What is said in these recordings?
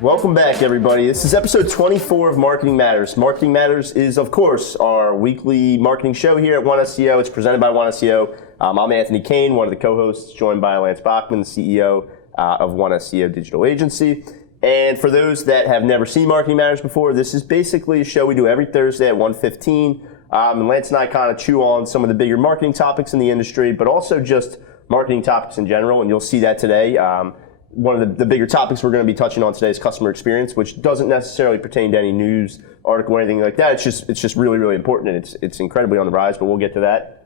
Welcome back, everybody. This is episode 24 of Marketing Matters. Marketing Matters is, of course, our weekly marketing show here at One SEO. It's presented by One SEO. I'm Anthony Kane, one of the co-hosts, joined by Lance Bachman, the CEO of One SEO Digital Agency. And for those that have never seen Marketing Matters before, this is basically a show we do every Thursday at 1:15. And Lance and I kind of chew on some of the bigger marketing topics in the industry, but also just marketing topics in general, and you'll see that today. One of the bigger topics we're going to be touching on today is customer experience, which doesn't necessarily pertain to any news article or anything like that. It's just really, really important, and it's incredibly on the rise, but we'll get to that.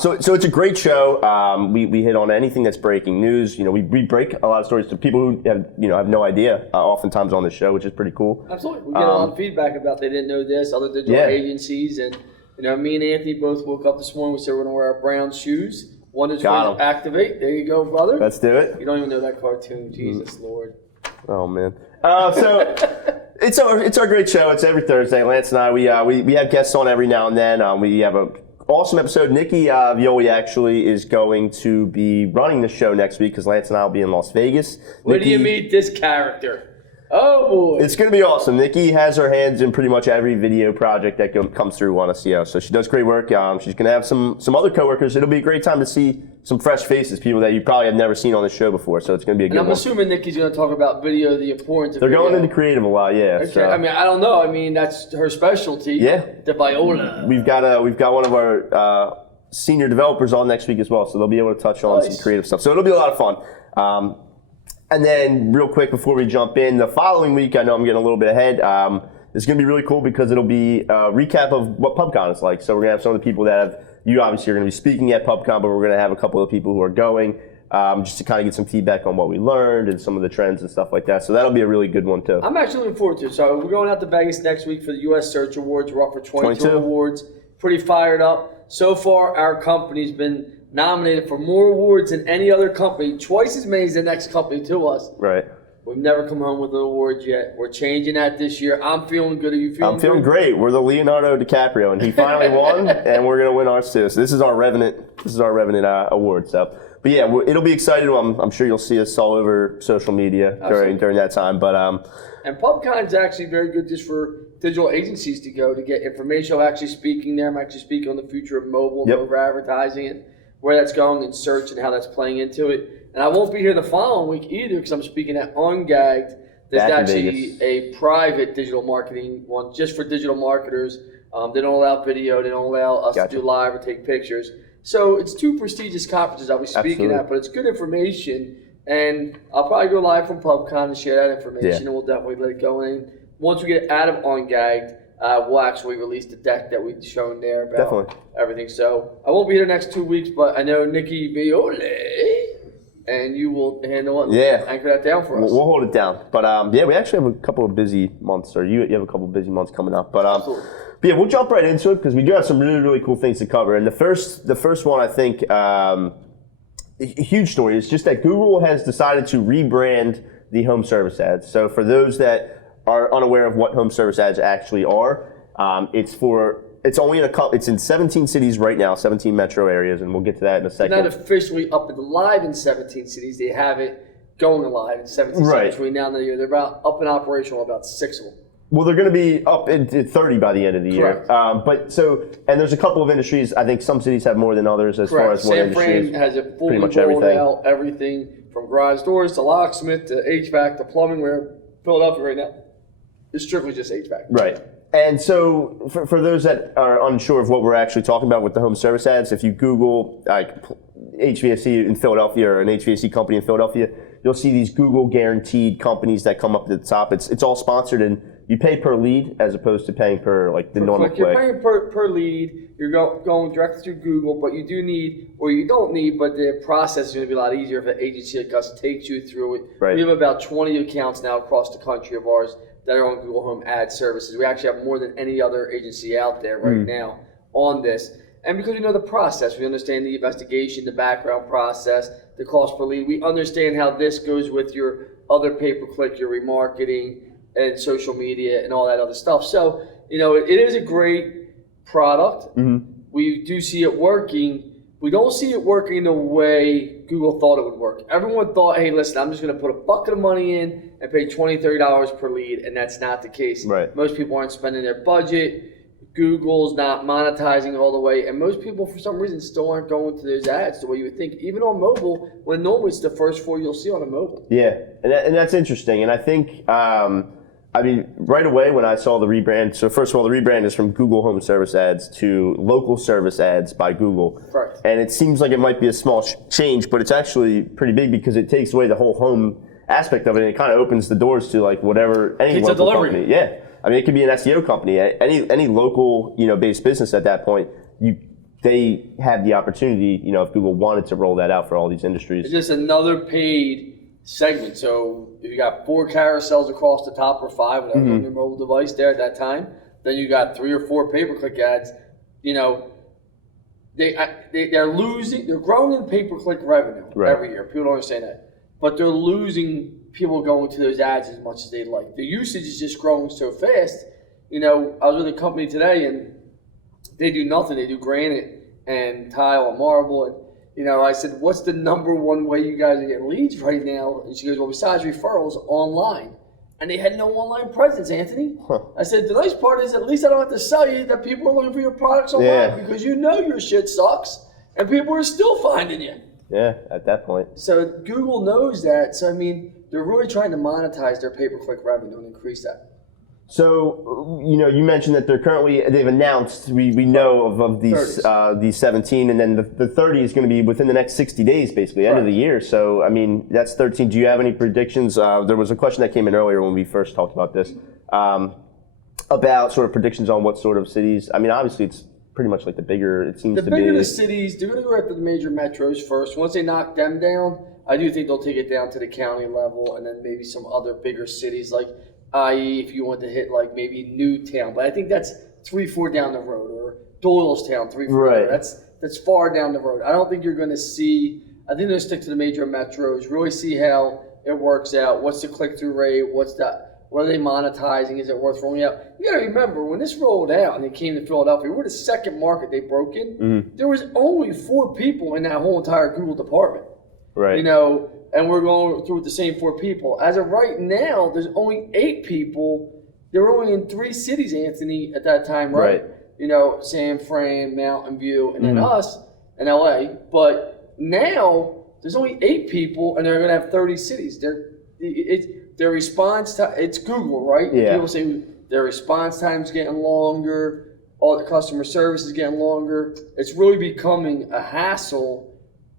So it's a great show. We hit on anything that's breaking news. We break a lot of stories to people who have no idea, oftentimes on this show, which is pretty cool. Absolutely. We get a lot of feedback about they didn't know this, other digital agencies, and me and Anthony both woke up this morning, we said we're going to wear our brown shoes. One is going to activate. There you go, brother. Let's do it. You don't even know that cartoon. Jesus Lord. Oh man. So it's our great show. It's every Thursday. Lance and I we have guests on every now and then. We have an awesome episode. Nikki Violi actually is going to be running the show next week because Lance and I will be in Las Vegas. Where do you meet this character? Oh boy. It's going to be awesome. Nikki has her hands in pretty much every video project that comes through One SEO. So she does great work. She's going to have some other coworkers. It'll be a great time to see some fresh faces, people that you probably have never seen on the show before. So it's going to be a good one. I'm assuming Nikki's going to talk about video, the importance of video. They're going into creative a lot, yeah. Okay. So. I mean, I don't know. I mean, that's her specialty. Yeah. The Viola. We've got one of our senior developers on next week as well, so they'll be able to touch on some creative stuff. So it'll be a lot of fun. And then real quick before we jump in, the following week, I know I'm getting a little bit ahead, it's going to be really cool because it'll be a recap of what PubCon is like. So we're going to have some of the people you obviously are going to be speaking at PubCon, but we're going to have a couple of people who are going just to kind of get some feedback on what we learned and some of the trends and stuff like that. So that'll be a really good one too. I'm actually looking forward to it. So we're going out to Vegas next week for the U.S. Search Awards. We're up for 22 awards. Pretty fired up. So far, our company's been nominated for more awards than any other company, twice as many as the next company to us. Right. We've never come home with an award yet. We're changing that this year. I'm feeling good. Are you feeling good? I'm feeling great. We're the Leonardo DiCaprio, and he finally won, and we're going to win ours too. So this is our Revenant award. So, but yeah, it'll be exciting. I'm sure you'll see us all over social media during that time. But and PubCon's actually very good just for digital agencies to go to get information. I'm actually speaking there. I'm actually speaking on the future of mobile and over advertising and where that's going in search and how that's playing into it. And I won't be here the following week either because I'm speaking at Ungagged. There's actually a private digital marketing one just for digital marketers. They don't allow video. They don't allow us to do live or take pictures. So it's two prestigious conferences I'll be speaking at, but it's good information. And I'll probably go live from PubCon and share that information, and we'll definitely let it go in. Once we get out of Ungagged, we'll actually release the deck that we've shown there about everything. So I won't be here the next 2 weeks, but I know Nikki Violi and you will handle it. Yeah. Anchor that down for us. We'll hold it down. But we actually have a couple of busy months, or you have a couple of busy months coming up. But yeah, we'll jump right into it because we do have some really, really cool things to cover. And the first one, I think, a huge story is just that Google has decided to rebrand the home service ads. So for those that are unaware of what home service ads actually are, it's in 17 cities right now, 17 metro areas, and we'll get to that in a second. It's not officially up and live in 17 cities. They have it going live in 17 cities between now and the year. They're about up and operational about 6 of them. Well, they're going to be up in 30 by the end of the year. And there's a couple of industries. I think some cities have more than others as far as what industry is. San Fran has it fully rolled out, everything from garage doors to locksmith to HVAC to plumbing. Where Philadelphia right now is strictly just HVAC. Right. And so for those that are unsure of what we're actually talking about with the home service ads, if you Google like HVAC in Philadelphia or an HVAC company in Philadelphia, you'll see these Google guaranteed companies that come up at the top. It's all sponsored, and you pay per lead as opposed to paying per the normal click. You're paying per lead. You're going directly through Google, but you do need, or you don't need, but the process is going to be a lot easier if an agency like us takes you through it. Right. We have about 20 accounts now across the country of ours that are on Google Home Ad Services. We actually have more than any other agency out there right now on this. And because we know the process, we understand the investigation, the background process, the cost per lead. We understand how this goes with your other pay-per-click, your remarketing, and social media, and all that other stuff. So, it is a great product. We do see it working, we don't see it working the way Google thought it would work. Everyone thought, hey, listen, I'm just going to put a bucket of money in and pay $20, $30 per lead, and that's not the case. Right. Most people aren't spending their budget. Google's not monetizing all the way, and most people, for some reason, still aren't going to those ads the way you would think, even on mobile, when normally it's the first 4 you'll see on a mobile. Yeah, and that's interesting. And I think, right away when I saw the rebrand, so first of all, the rebrand is from Google Home Service Ads to Local Service Ads by Google. Correct. And it seems like it might be a small change, but it's actually pretty big because it takes away the whole home aspect of it, and it kind of opens the doors to like whatever, any Pizza local delivery. company. Yeah. I mean, it could be an SEO company, any local, based business at that point. They have the opportunity, if Google wanted to roll that out for all these industries. It's just another paid segment. So if you got 4 carousels across the top or 5, whatever on your mobile device there at that time, then you got 3 or 4 pay-per-click ads. They're losing. They're growing in pay-per-click revenue every year. People don't understand that, but they're losing people going to those ads as much as they'd like. The usage is just growing so fast. I was with a company today, and they do nothing. They do granite and tile and marble. And, I said, what's the number one way you guys are getting leads right now? And she goes, well, besides referrals, online. And they had no online presence, Anthony. Huh. I said, the nice part is at least I don't have to sell you that people are looking for your products online because your shit sucks and people are still finding you. Yeah, at that point. So Google knows that. So, they're really trying to monetize their pay-per-click revenue and increase that. So, you mentioned that they've announced, we know of these 17, and then the 30 is going to be within the next 60 days, basically, end of the year. So, that's 13. Do you have any predictions? There was a question that came in earlier when we first talked about this, about sort of predictions on what sort of cities. Obviously, it's pretty much like the bigger, it seems to be. The bigger the cities, they're going to go after the major metros first. Once they knock them down, I do think they'll take it down to the county level and then maybe some other bigger cities, like i.e. if you want to hit like maybe Newtown. But I think that's 3-4 down the road, or Doylestown, 3-4. Right. That's far down the road. I don't think you're going to see, I think they'll stick to the major metros, really see how it works out. What's the click-through rate? What are they monetizing? Is it worth rolling out? You got to remember, when this rolled out and it came to Philadelphia, we're the second market they broke in. Mm-hmm. There was only 4 people in that whole entire Google department. Right. And we're going through with the same 4 people. As of right now, there's only 8 people. They were only in 3 cities, Anthony, at that time, right? San Fran, Mountain View, and then us in LA. But now there's only 8 people, and they're going to have 30 cities. Their response time, it's Google, right? Yeah. People say their response time's getting longer, all the customer service is getting longer. It's really becoming a hassle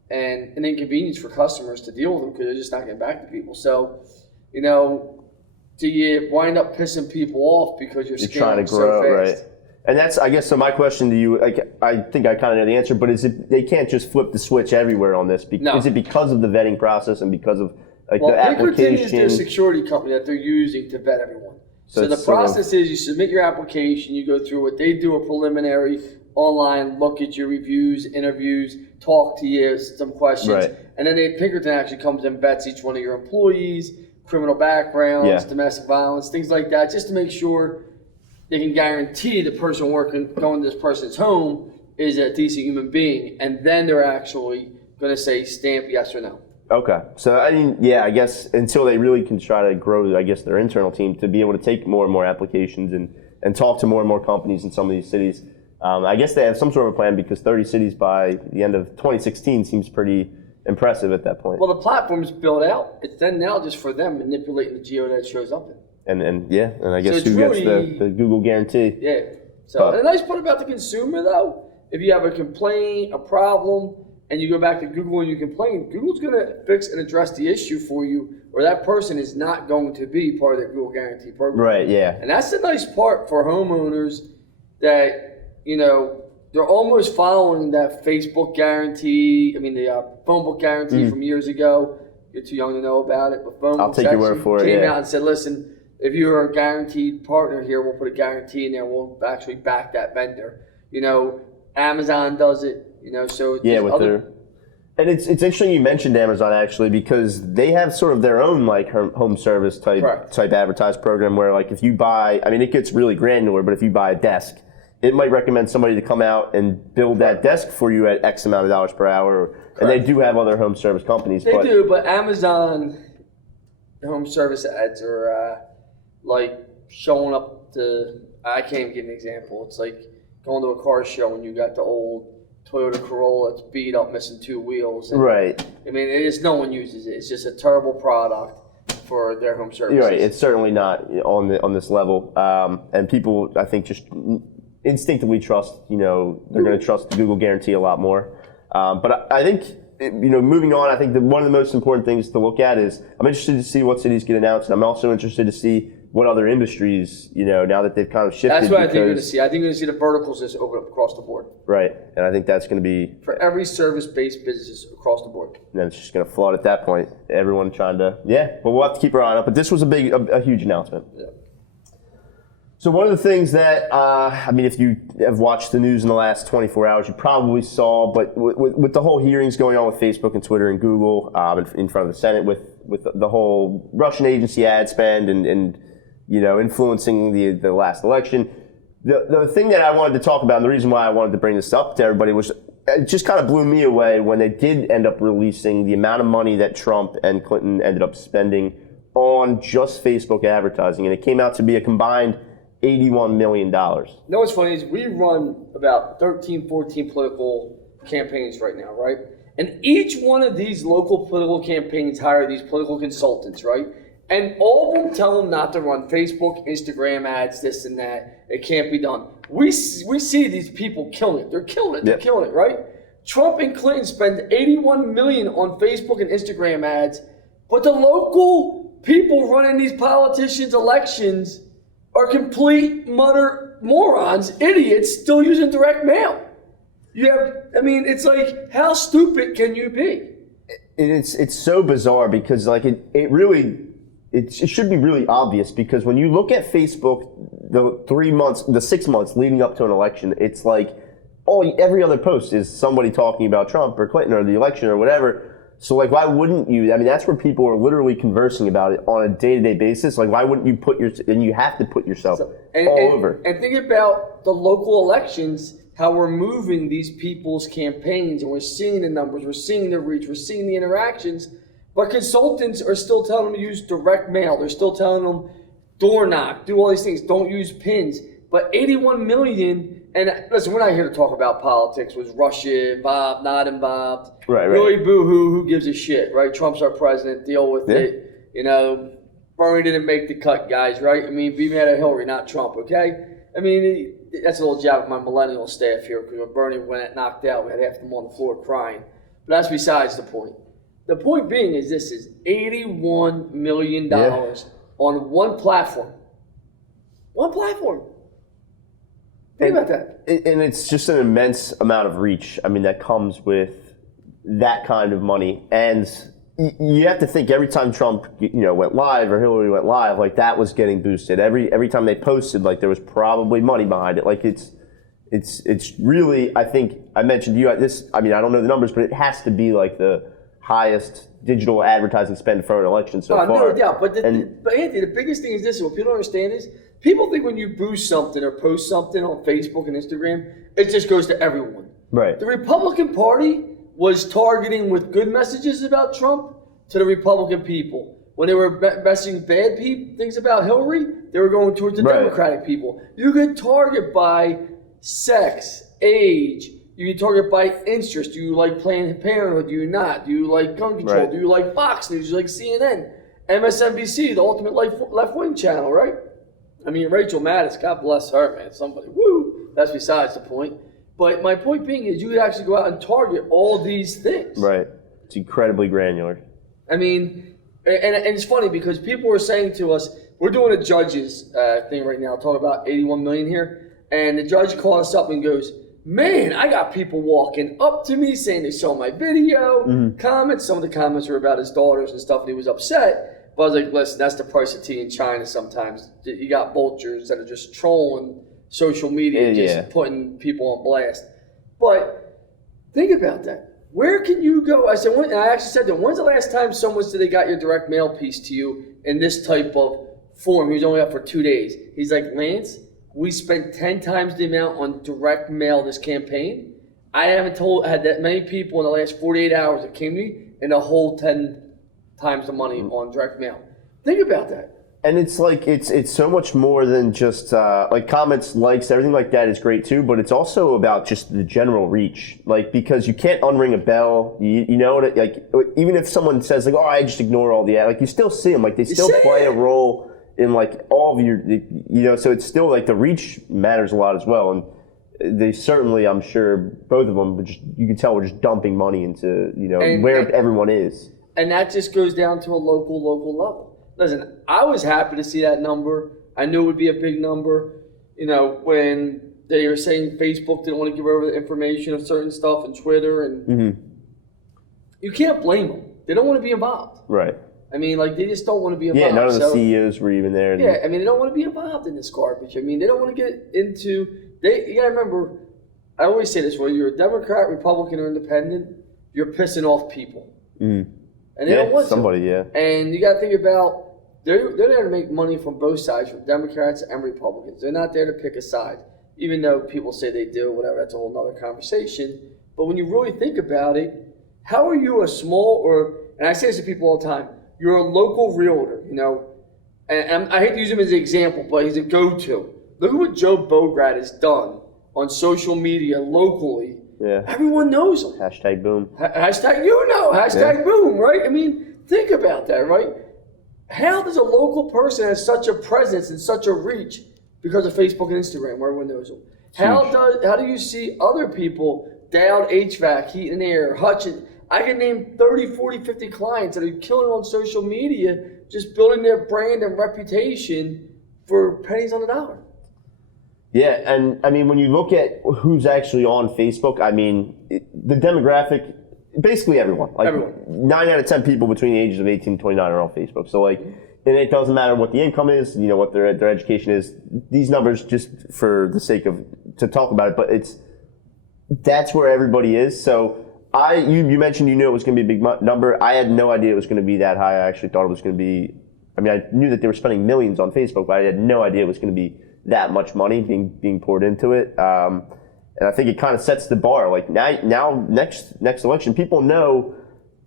and an inconvenience for customers to deal with them because they're just not getting back to people. So, do you wind up pissing people off because you're trying to grow, so fast? right? And that's, I guess, so my question to you, I think I kind of know the answer, but they can't just flip the switch everywhere on this. No. Is it because of the vetting process and because of the application? application? Is their security company that they're using to vet everyone. So the process is you submit your application, you go through it, they do a preliminary online, look at your reviews, interviews, talk to you, some questions, right. And then Pinkerton actually comes and vets each one of your employees, criminal backgrounds, domestic violence, things like that, just to make sure they can guarantee the person going to this person's home is a decent human being, and then they're actually going to say stamp yes or no. Okay. So, I guess until they really can try to grow, their internal team to be able to take more and more applications and talk to more and more companies in some of these cities. I guess they have some sort of a plan because 30 cities by the end of 2016 seems pretty impressive at that point. Well, the platform's built out. It's then now just for them manipulating the geo that it shows up in. And I guess so who gets the Google guarantee? Yeah. So the nice part about the consumer, though, if you have a complaint, a problem, and you go back to Google and you complain, Google's going to fix and address the issue for you, or that person is not going to be part of the Google Guarantee program. Right, yeah. And that's the nice part for homeowners that, they're almost following that Facebook guarantee, the phone book guarantee from years ago. You're too young to know about it, but phone I'll take your word for it, came out and said, listen, if you're a guaranteed partner here, we'll put a guarantee in there. We'll actually back that vendor. Amazon does it. So and it's interesting you mentioned Amazon actually because they have sort of their own like home service type advertised program where like if you buy, it gets really granular, but if you buy a desk, it might recommend somebody to come out and build that desk for you at X amount of dollars per hour. Correct. And they do have other home service companies. They do, but Amazon home service ads are like showing up to, I can't even give an example. It's like going to a car show and you got the old Toyota Corolla that's beat up, missing 2 wheels. And, right. I mean, no one uses it. It's just a terrible product for their home services. You're right. It's certainly not on this level. And people, I think, just instinctively trust, they're going to trust the Google guarantee a lot more. But I think, moving on, I think that one of the most important things to look at is I'm interested to see what cities get announced. And I'm also interested to see what other industries, now that they've kind of shifted. That's what I think you're going to see. I think you're going to see the verticals just open up across the board. Right. And I think that's going to be... for every service-based business across the board. And then it's just going to flood at that point. Everyone trying to... Yeah, but we'll have to keep our eye on it. But this was a huge announcement. Yeah. So one of the things that, if you have watched the news in the last 24 hours, you probably saw, but with the whole hearings going on with Facebook and Twitter and Google in front of the Senate with the whole Russian agency ad spend and influencing the last election. The thing that I wanted to talk about, and the reason why I wanted to bring this up to everybody was it just kind of blew me away when they did end up releasing the amount of money that Trump and Clinton ended up spending on just Facebook advertising. And it came out to be a combined $81 million. What's funny is we run about 13, 14 political campaigns right now, right? And each one of these local political campaigns hire these political consultants, right? And all of them tell them not to run Facebook, Instagram ads, this and that. It can't be done. We see these people killing it. They're killing it. They're killing it, right? Trump and Clinton spend $81 million on Facebook and Instagram ads, but the local people running these politicians' elections are complete morons, idiots, still using direct mail. It's like, how stupid can you be? It's so bizarre because it should be really obvious because when you look at Facebook, the 6 months leading up to an election, it's like every other post is somebody talking about Trump or Clinton or the election or whatever. So why wouldn't you? That's where people are literally conversing about it on a day-to-day basis. Why wouldn't you and you have to put yourself all over. And think about the local elections, how we're moving these people's campaigns and we're seeing the numbers, we're seeing the reach, we're seeing the interactions. But consultants are still telling them to use direct mail. They're still telling them door knock, do all these things, don't use pins. But 81 million, and listen, we're not here to talk about politics. Was Russia involved, not involved? Right. Really boo-hoo, who gives a shit, right? Trump's our president, deal with it. Bernie didn't make the cut, guys, right? Be mad at Hillary, not Trump, okay? That's a little jab at my millennial staff here, because when Bernie went knocked out, we had half of them on the floor crying. But that's besides the point. The point being is this is $81 million on one platform. One platform. Think about that. And it's just an immense amount of reach. That comes with that kind of money. And you have to think every time Trump, went live or Hillary went live, that was getting boosted. Every time they posted, there was probably money behind it. It's really, I think, I mentioned to you this, I don't know the numbers, but it has to be the highest digital advertising spend for an election so far. No doubt. But Anthony, the biggest thing is this, what people don't understand is, people think when you boost something or post something on Facebook and Instagram, it just goes to everyone. Right. The Republican Party was targeting with good messages about Trump to the Republican people. When they were messaging bad things about Hillary, they were going towards the Democratic people. You could target by sex, age. You can target by interest. Do you like Planned Parenthood? Do you not? Do you like gun control? Right. Do you like Fox News? Do you like CNN? MSNBC, the ultimate left-wing channel, right? Rachel Maddow, God bless her, man. Somebody, woo! That's besides the point. But my point being is you could actually go out and target all these things. Right. It's incredibly granular. And it's funny because people were saying to us, we're doing a judge's thing right now, talking about 81 million here, and the judge called us up and goes, man, I got people walking up to me saying they saw my video, comments. Some of the comments were about his daughters and stuff, and he was upset. But I was like, listen, that's the price of tea in China sometimes. You got vultures that are just trolling social media, just putting people on blast. But think about that. Where can you go? I actually said to him, when's the last time someone said they got your direct mail piece to you in this type of form? He was only up for 2 days. He's like, Lance, we spent 10 times the amount on direct mail this campaign. I haven't had that many people in the last 48 hours that came to me, and the whole 10 times the money on direct mail. Think about that. And it's like it's so much more than just like comments, likes, everything like that is great too. But it's also about just the general reach, like because you can't unring a bell. You know what? Like even if someone says like, "Oh, I just ignore all the ad," like you still see them. Like they still play a role in like all of your, So it's still like the reach matters a lot as well. And they certainly, I'm sure, both of them, you can tell we're just dumping money into where everyone is. And that just goes down to a local level. Listen, I was happy to see that number. I knew it would be a big number. When they were saying Facebook didn't want to give over the information of certain stuff and Twitter, and you can't blame them. They don't want to be involved. Right. I mean, like, they just don't want to be involved. Yeah, none of the CEOs were even there. Yeah, I mean, they don't want to be involved in this garbage. I mean, they don't want to get into. You got to remember, I always say this, whether you're a Democrat, Republican, or Independent, you're pissing off people. And they don't want somebody, to. And you got to think about, they're there to make money from both sides, from Democrats and Republicans. They're not there to pick a side, even though people say they do, whatever, that's a whole nother conversation. But when you really think about it, how are you a small, and I say this to people all the time, you're a local realtor, and I hate to use him as an example, but he's a go-to. Look at what Joe Bograd has done on social media locally. Yeah. Everyone knows him. Hashtag boom. Hashtag boom, right? I mean, think about that, right? How does a local person have such a presence and such a reach because of Facebook and Instagram, where everyone knows them? How do you see other people, Dowd HVAC, Heat and Air, Hutchins? I can name 30, 40, 50 clients that are killing on social media, just building their brand and reputation for pennies on the dollar. Yeah, and I mean, when you look at who's actually on Facebook, I mean, the demographic, basically everyone. Like everyone. 9 out of 10 people between the ages of 18 and 29 are on Facebook. So like, and it doesn't matter what the income is, what their education is. These numbers, just for the sake of to talk about it, but that's where everybody is. So you mentioned you knew it was going to be a big number. I had no idea it was going to be that high. I actually thought it was going to be. I mean, I knew that they were spending millions on Facebook, but I had no idea it was going to be that much money being poured into it. And I think it kind of sets the bar. Like now next election, people know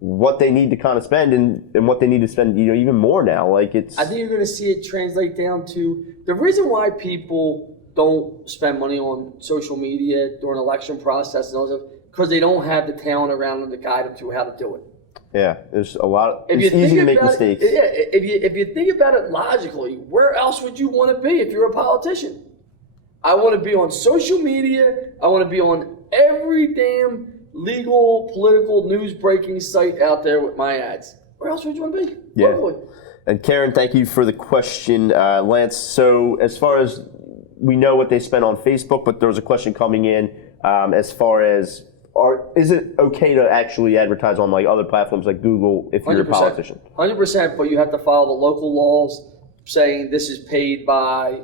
what they need to kind of spend and what they need to spend, even more now. Like I think you're going to see it translate down to the reason why people don't spend money on social media during election process and all that, because they don't have the talent around them to guide them through how to do it. Yeah, there's a lot. It's easy to make mistakes. If you think about it logically, where else would you want to be if you're a politician? I want to be on social media. I want to be on every damn legal, political, news breaking site out there with my ads. Where else would you want to be? Yeah. Locally. And Karen, thank you for the question, Lance. So as far as we know what they spent on Facebook, but there was a question coming in as far as is it okay to actually advertise on like other platforms like Google if you're 100%. A politician? 100%, but you have to follow the local laws saying this is paid by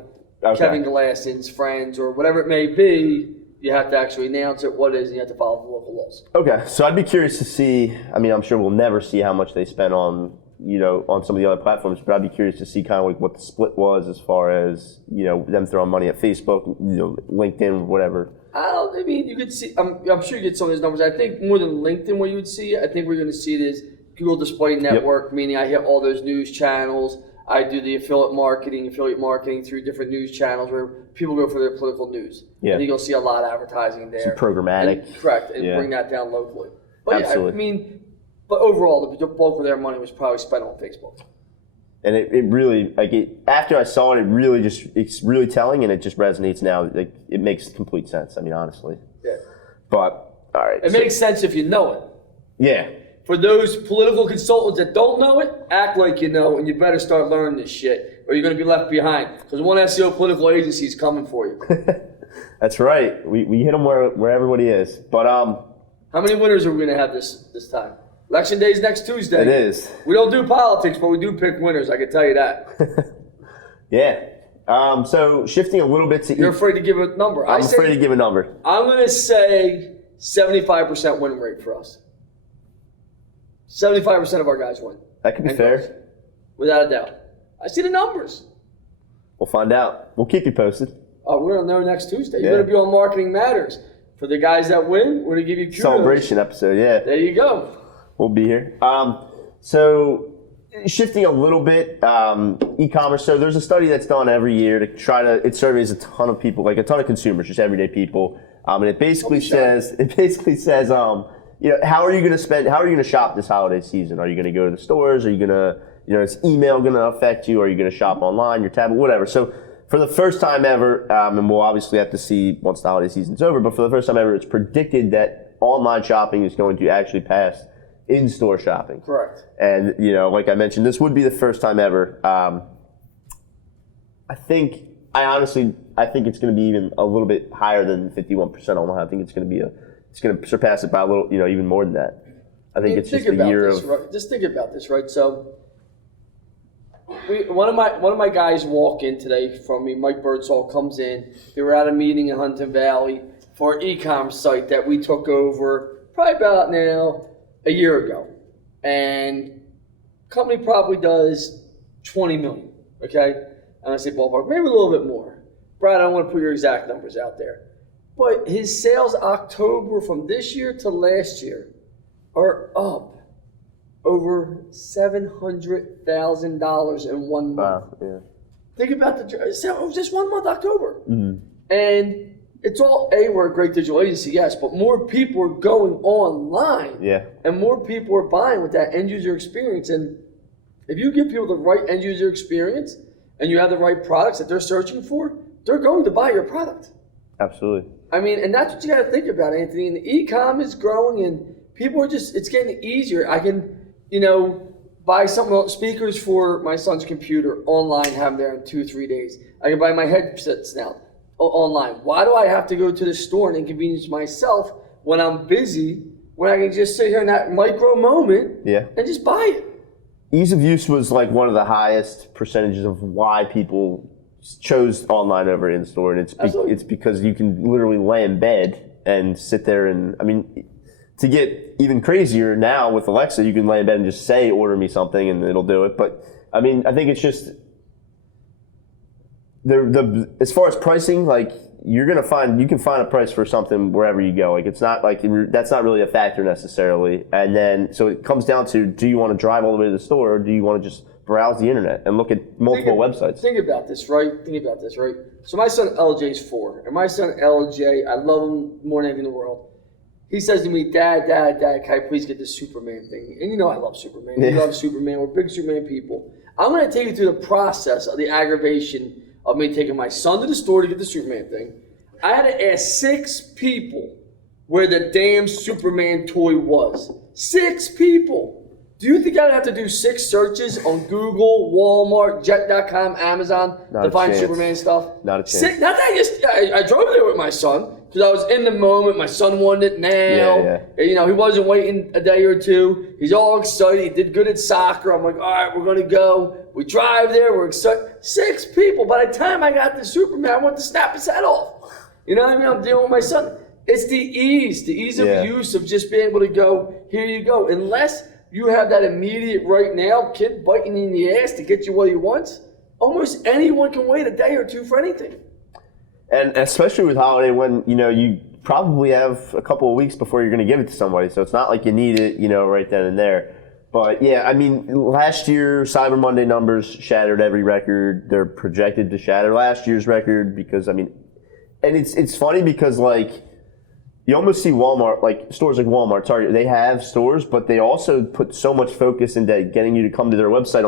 Kevin Glaston's friends or whatever it may be. You have to actually announce it, what it is, and you have to follow the local laws. Okay, so I'd be curious to see, I mean, I'm sure we'll never see how much they spent on, on some of the other platforms, but I'd be curious to see kind of like what the split was as far as, them throwing money at Facebook, LinkedIn, whatever. I mean, you could see, I'm sure you get some of those numbers. I think more than LinkedIn, what you would see, I think we're going to see it is Google Display Network, meaning I hit all those news channels. I do the affiliate marketing through different news channels where people go for their political news. Yeah. I think you'll see a lot of advertising there. Some programmatic. Correct, and bring that down locally. But absolutely. I mean, but overall, the bulk of their money was probably spent on Facebook. And it really, after I saw it, it's really telling, and it just resonates now. Like, it makes complete sense, I mean, honestly. Yeah. But, all right. It makes sense if you know it. Yeah. For those political consultants that don't know it, act like you know, and you better start learning this shit, or you're going to be left behind. Because one SEO political agency is coming for you. That's right. We hit them where everybody is. But how many winners are we going to have this time? Election day is next Tuesday. It is. We don't do politics, but we do pick winners. I can tell you that. Yeah. So shifting a little bit to you're afraid to give a number. I'm afraid to give a number. I'm going to say 75% win rate for us. 75% of our guys win. That could be fair. Goals. Without a doubt. I see the numbers. We'll find out. We'll keep you posted. We're going to know next Tuesday. You're Yeah. going to be on Marketing Matters. For the guys that win, we're going to give you kudos. Celebration episode, yeah. There you go. We'll be here. So shifting a little bit, e-commerce. So there's a study that's done every year to try to, it surveys a ton of people, like a ton of consumers, just everyday people. And it basically says, how are you going to shop this holiday season? Are you going to go to the stores? Are you going to, is email going to affect you? Are you going to shop online, your tablet, whatever? So for the first time ever, and we'll obviously have to see once the holiday season's over, but for the first time ever, it's predicted that online shopping is going to actually pass in-store shopping. Correct. And, like I mentioned, this would be the first time ever. I think it's going to be even a little bit higher than 51% online. I think it's going to surpass it by a little, even more than that. I think it's just a year of. Right? Just think about this, right? So, one of my guys walk in today from me. Mike Birdsall comes in. They were at a meeting in Huntington Valley for an e-com site that we took over probably about now a year ago, and company probably does 20 million. Okay, and I say ballpark, maybe a little bit more. Brad, I don't want to put your exact numbers out there, but his sales October from this year to last year are up over $700,000 in 1 month. Wow, yeah. Think about just 1 month, October. Mm-hmm. And it's all, we're a great digital agency, yes, but more people are going online. Yeah. And more people are buying with that end user experience. And if you give people the right end user experience and you have the right products that they're searching for, they're going to buy your product. Absolutely. I mean, and that's what you got to think about, Anthony. And the e-com is growing and people are it's getting easier. I can, buy some speakers for my son's computer online, have them there in 2-3 days. I can buy my headsets now online. Why do I have to go to the store and inconvenience myself when I'm busy, when I can just sit here in that micro moment and just buy it? Ease of use was like one of the highest percentages of why people chose online over in-store, and it's because you can literally lay in bed and sit there and, to get even crazier now with Alexa, you can lay in bed and just say, order me something, and it'll do it. But, I think it's just, as far as pricing, like, you can find a price for something wherever you go. Like, it's not like, that's not really a factor necessarily. And then, so it comes down to, do you want to drive all the way to the store, or do you want to just browse the internet and look at multiple websites? Think about this, right? So my son LJ's 4, and my son LJ, I love him more than anything in the world. He says to me, Dad, can I please get this Superman thing? And I love Superman. We love Superman. We're big Superman people. I'm going to take you through the process of the aggravation of me taking my son to the store to get the Superman thing. I had to ask 6 people where the damn Superman toy was. 6 people. Do you think I'd have to do 6 searches on Google, Walmart, Jet.com, Amazon to find Superman stuff? Not a chance. Not that I drove there with my son because I was in the moment. My son wanted it now. Yeah. He wasn't waiting a day or two. He's all excited. He did good at soccer. I'm like, all right, we're going to go. We drive there. We're excited. 6 people. By the time I got to Superman, I wanted to snap his head off. You know what I mean? I'm dealing with my son. It's the ease of use of just being able to go, here you go. Unless you have that immediate right now kid biting you in the ass to get you what he wants, almost anyone can wait a day or two for anything. And especially with holiday when, you probably have a couple of weeks before you're going to give it to somebody. So it's not like you need it, right then and there. But yeah, last year Cyber Monday numbers shattered every record. They're projected to shatter last year's record because, and it's funny because you almost see Walmart, like stores like Walmart, Target, they have stores, but they also put so much focus into getting you to come to their website.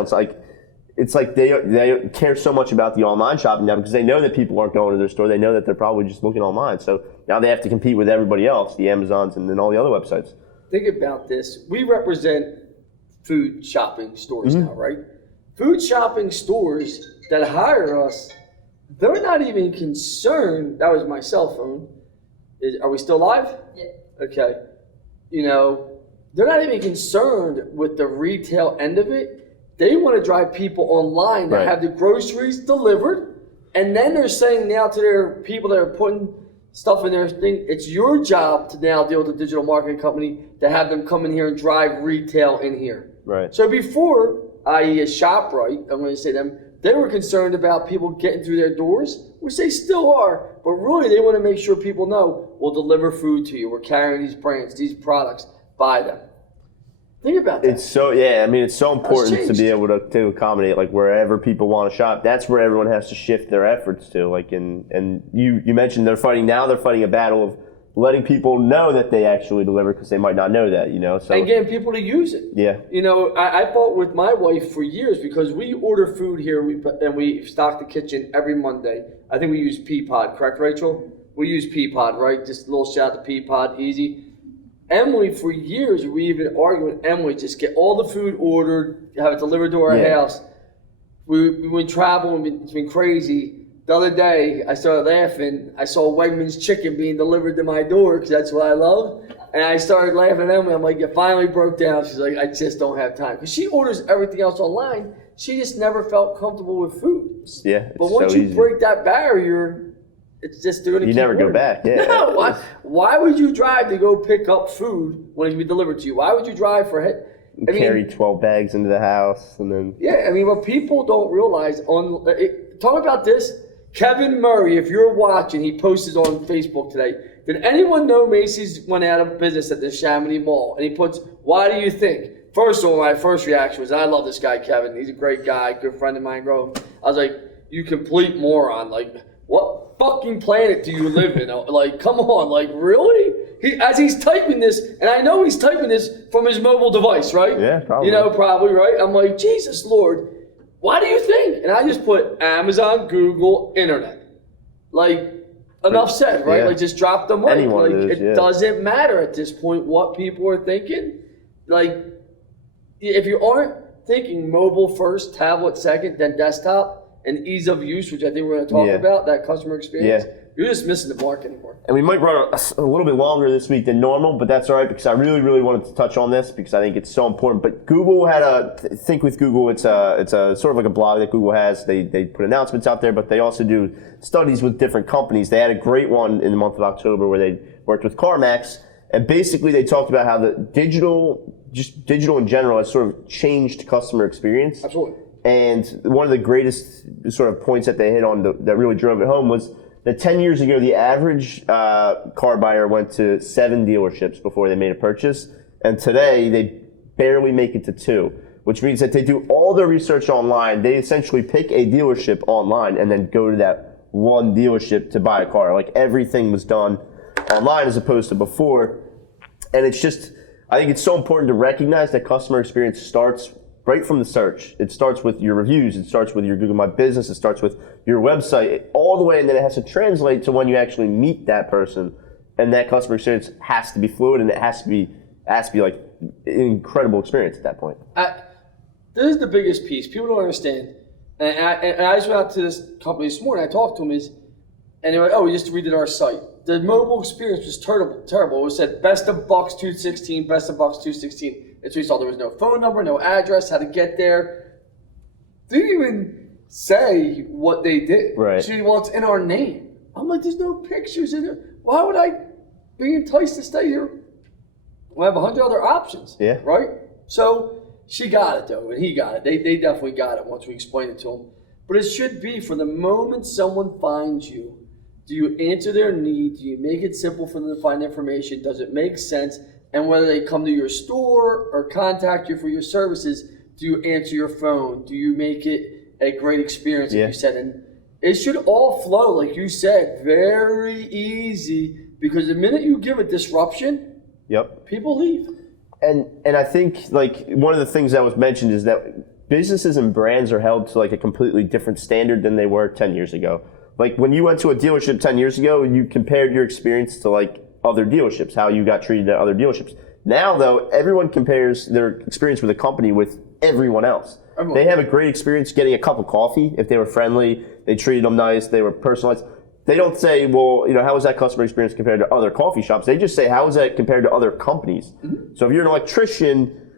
It's like they care so much about the online shopping now because they know that people aren't going to their store. They know that they're probably just looking online. So now they have to compete with everybody else, the Amazons and then all the other websites. Think about this. We represent food shopping stores now, right? Food shopping stores that hire us, they're not even concerned. That was my cell phone. Are we still live? Yeah. Okay. They're not even concerned with the retail end of it. They want to drive people online that have the groceries delivered. And then they're saying now to their people that are putting stuff in their thing, it's your job to now deal with a digital marketing company to have them come in here and drive retail in here. Right. So before, i.e. a ShopRite, I'm going to say them, they were concerned about people getting through their doors, which they still are, but really they want to make sure people know we'll deliver food to you. We're carrying these brands, these products, buy them. Think about that. It's so important to be able to accommodate like wherever people want to shop. That's where everyone has to shift their efforts to. Like and you mentioned they're fighting a battle of letting people know that they actually deliver because they might not know that, So and getting people to use it. Yeah. I fought with my wife for years because we order food here and we stock the kitchen every Monday. I think we use Peapod, correct, Rachel? We use Peapod, right? Just a little shout out to Peapod, easy. Emily, for years, we even argued with Emily, just get all the food ordered, have it delivered to our house. We went travel, it's been crazy. The other day, I started laughing. I saw Wegmans chicken being delivered to my door because that's what I love. And I started laughing at Emily. I'm like, it finally broke down. She's like, I just don't have time. Because she orders everything else online. She just never felt comfortable with food. Yeah, but once you break that barrier, it's just doing it. You never go back. Yeah. No, why would you drive to go pick up food when it can be delivered to you? Why would you drive for it? Carry 12 bags into the house and then. Yeah, I mean, what people don't realize talk about this. Kevin Murray, if you're watching, he posted on Facebook today. Did anyone know Macy's went out of business at the Chamonix Mall? And he puts, why do you think? First of all, my first reaction was, I love this guy, Kevin. He's a great guy, good friend of mine, bro. I was like, you complete moron. Like, what fucking planet do you live in? Like, come on, like, really? As he's typing this, and I know he's typing this from his mobile device, right? Yeah, probably. Probably, right? I'm like, Jesus Lord. Why do you think? And I just put Amazon, Google, internet. Like, enough said, right? Yeah. Like, just drop the mic. It doesn't matter at this point what people are thinking. Like, if you aren't thinking mobile first, tablet second, then desktop, and ease of use, which I think we're going to talk about, that customer experience, you're just missing the mark anymore. And we might run a little bit longer this week than normal, but that's all right because I really, really wanted to touch on this because I think it's so important. But Google had Think with Google. It's a sort of like a blog that Google has. They put announcements out there, but they also do studies with different companies. They had a great one in the month of October where they worked with CarMax, and basically they talked about how the digital in general has sort of changed customer experience. Absolutely. And one of the greatest sort of points that they hit on that really drove it home was that 10 years ago, the average car buyer went to 7 dealerships before they made a purchase. And today, they barely make it to 2, which means that they do all their research online. They essentially pick a dealership online and then go to that one dealership to buy a car. Like everything was done online as opposed to before. And it's just, I think it's so important to recognize that customer experience starts right from the search. It starts with your reviews. It starts with your Google My Business. It starts with your website, all the way, and then it has to translate to when you actually meet that person. And that customer experience has to be fluid, and it has to be like an incredible experience at that point. This is the biggest piece. People don't understand. And I just went out to this company this morning. I talked to them, and they were like, we just redid our site. The mobile experience was terrible. It said best of Bucks 216, best of Bucks 216. It's we saw there was no phone number, no address, how to get there. Didn't even say what they did. Right. It's in our name. I'm like, there's no pictures in it. Why would I be enticed to stay here? We have 100 other options. Yeah. Right? So she got it though, and he got it. They definitely got it once we explained it to them. But it should be for the moment someone finds you. Do you answer their need? Do you make it simple for them to find information? Does it make sense? And whether they come to your store or contact you for your services, do you answer your phone? Do you make it a great experience, like you said? And it should all flow, like you said, very easy, because the minute you give a disruption, people leave. And I think like one of the things that was mentioned is that businesses and brands are held to like a completely different standard than they were 10 years ago. Like when you went to a dealership 10 years ago, you compared your experience to like other dealerships, how you got treated at other dealerships. Now, though, everyone compares their experience with a company with everyone else. They have a great experience getting a cup of coffee. If they were friendly, they treated them nice, they were personalized. They don't say, well, how was that customer experience compared to other coffee shops? They just say, how is that compared to other companies? Mm-hmm. So if you're an electrician,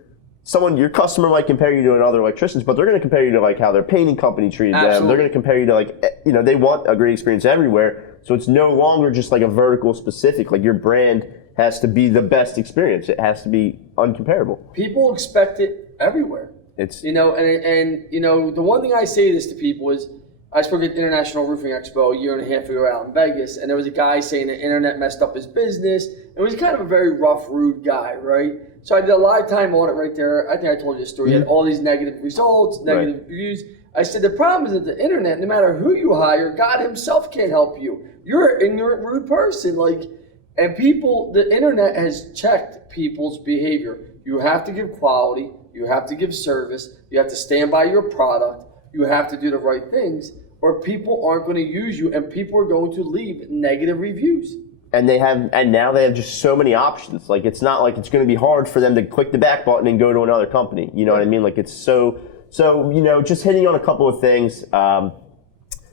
your customer might compare you to another electricians, but they're going to compare you to like how their painting company treated them. They're going to compare you to like, they want a great experience everywhere. So it's no longer just like a vertical specific. Like your brand has to be the best experience. It has to be uncomparable. People expect it everywhere. It's You know, and you know, the one thing I say this to people is, I spoke at the International Roofing Expo a year and a half ago out in Vegas, and there was a guy saying the internet messed up his business. It was kind of a very rough, rude guy, right? So I did a lifetime audit right there. I think I told you the story. He had all these negative results, negative reviews. I said, the problem is that the internet, no matter who you hire, God himself can't help you. You're an ignorant, rude person. And people, the internet has checked people's behavior. You have to give quality. You have to give service. You have to stand by your product. You have to do the right things, or people aren't going to use you, and people are going to leave negative reviews. And now they have just so many options. Like, it's not like it's going to be hard for them to click the back button and go to another company. You know what I mean? Like, it's so you know, just hitting on a couple of things.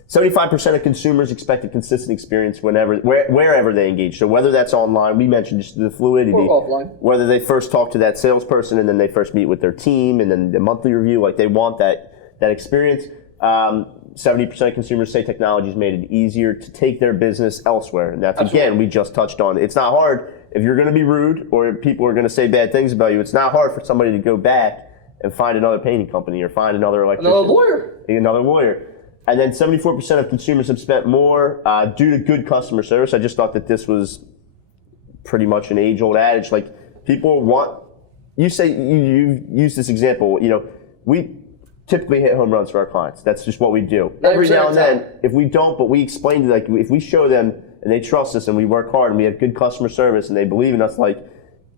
75% of consumers expect a consistent experience wherever they engage. So whether that's online, we mentioned just the fluidity. Or offline. Whether they first talk to that salesperson and then they first meet with their team and then the monthly review, like they want that experience. 70% of consumers say technology has made it easier to take their business elsewhere. And that's, again, we just touched on. It's not hard. If you're going to be rude or people are going to say bad things about you, it's not hard for somebody to go back and find another painting company or find another electrician. Another lawyer. And then 74% of consumers have spent more due to good customer service. I just thought that this was pretty much an age-old adage. Like, people want, you use this example, you know, we typically hit home runs for our clients. That's just what we do. Every now and then, if we don't, but we explain, like, if we show them and they trust us and we work hard and we have good customer service and they believe in us, like,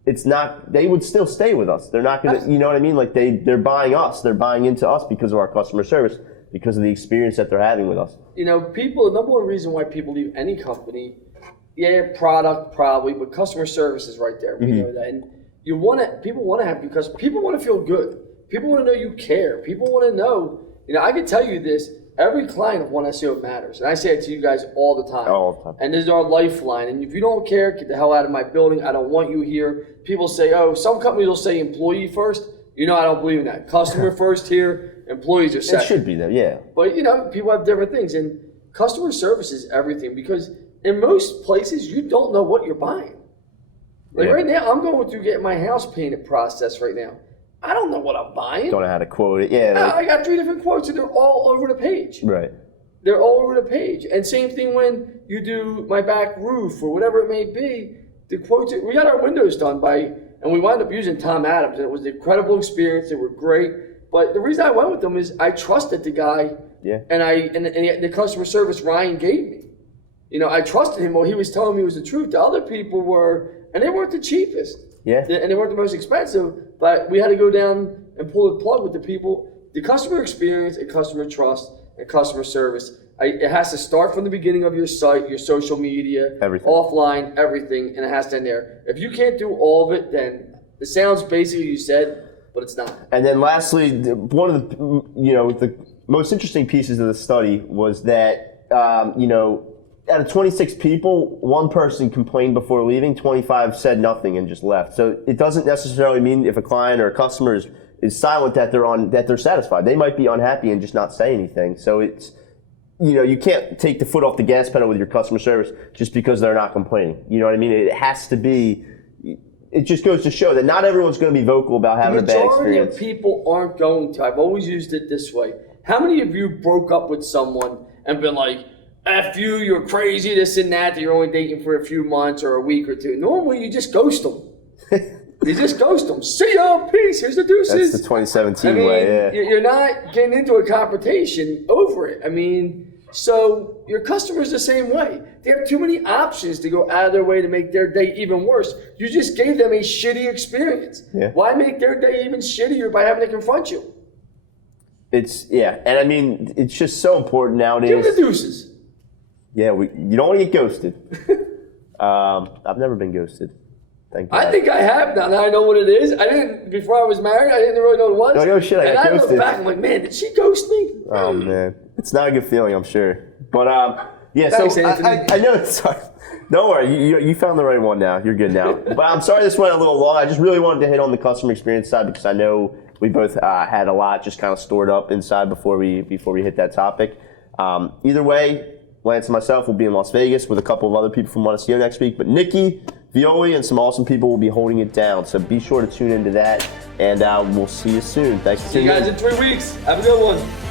it's not, they would still stay with us. They're not going to, you know what I mean? Like, they're buying us. They're buying into us because of our customer service, because of the experience that they're having with us. You know, people, the number one reason why people leave any company, product probably, but customer service is right there. We know that. And people want to have, because people want to feel good. People want to know you care. People want to know, you know, I can tell you this, every client of One SEO matters. And I say it to you guys all the time. All the time. And this is our lifeline. And if you don't care, get the hell out of my building. I don't want you here. People say, oh, some companies will say employee first. You know, I don't believe in that. Customer first here, employees are second. It should be there, yeah. But, you know, people have different things. And customer service is everything, because in most places, you don't know what you're buying. Like right now, I'm going through getting my house painted process right now. I don't know what I'm buying. Don't know how to quote it. Yeah. I got 3 different quotes, and they're all over the page. Right. They're all over the page. And same thing when you do my back roof or whatever it may be. The quotes, we got our windows done and we wound up using Tom Adams, and it was an incredible experience. They were great. But the reason I went with them is I trusted the guy. Yeah. And the customer service Ryan gave me. You know, I trusted him. What he was telling me was the truth. The other people and they weren't the cheapest. Yeah. And they weren't the most expensive, but we had to go down and pull the plug with the people. The customer experience and customer trust and customer service, it has to start from the beginning of your site, your social media, everything. Offline, everything, and it has to end there. If you can't do all of it, then it sounds basic, you said, but it's not. And then lastly, one of the most interesting pieces of the study was that, out of 26 people, one person complained before leaving, 25 said nothing and just left. So it doesn't necessarily mean if a client or a customer is silent that they're satisfied. They might be unhappy and just not say anything. So it's, you can't take the foot off the gas pedal with your customer service just because they're not complaining. You know what I mean? It has to be, it just goes to show that not everyone's going to be vocal about having a bad experience. The majority of people aren't going to. I've always used it this way. How many of you broke up with someone and been like, F you, you're crazy, this and that you're only dating for a few months or a week or two? Normally, you just ghost them. You just ghost them. See ya, peace, here's the deuces. That's the 2017 way, yeah. You're not getting into a confrontation over it. I mean, so your customer's the same way. They have too many options to go out of their way to make their day even worse. You just gave them a shitty experience. Yeah. Why make their day even shittier by having to confront you? And I mean, it's just so important nowadays. Give them the deuces. Yeah, you don't want to get ghosted. I've never been ghosted. Thank God. I think I have now. Now I know what it is. I didn't, before I was married, I didn't really know what it was. No shit, I got ghosted. And I look back, I'm like, man, did she ghost me? Oh, man. It's not a good feeling, I'm sure. But, yeah, thanks, so I know it's sorry. Don't worry, you found the right one now. You're good now. But I'm sorry this went a little long. I just really wanted to hit on the customer experience side because I know we both had a lot just kind of stored up inside before we hit that topic. Either way, Lance and myself will be in Las Vegas with a couple of other people from One SEO next week. But Nikki, Violi and some awesome people will be holding it down. So be sure to tune into that, and we'll see you soon. Thanks for See you tuning in. guys in 3 weeks. Have a good one.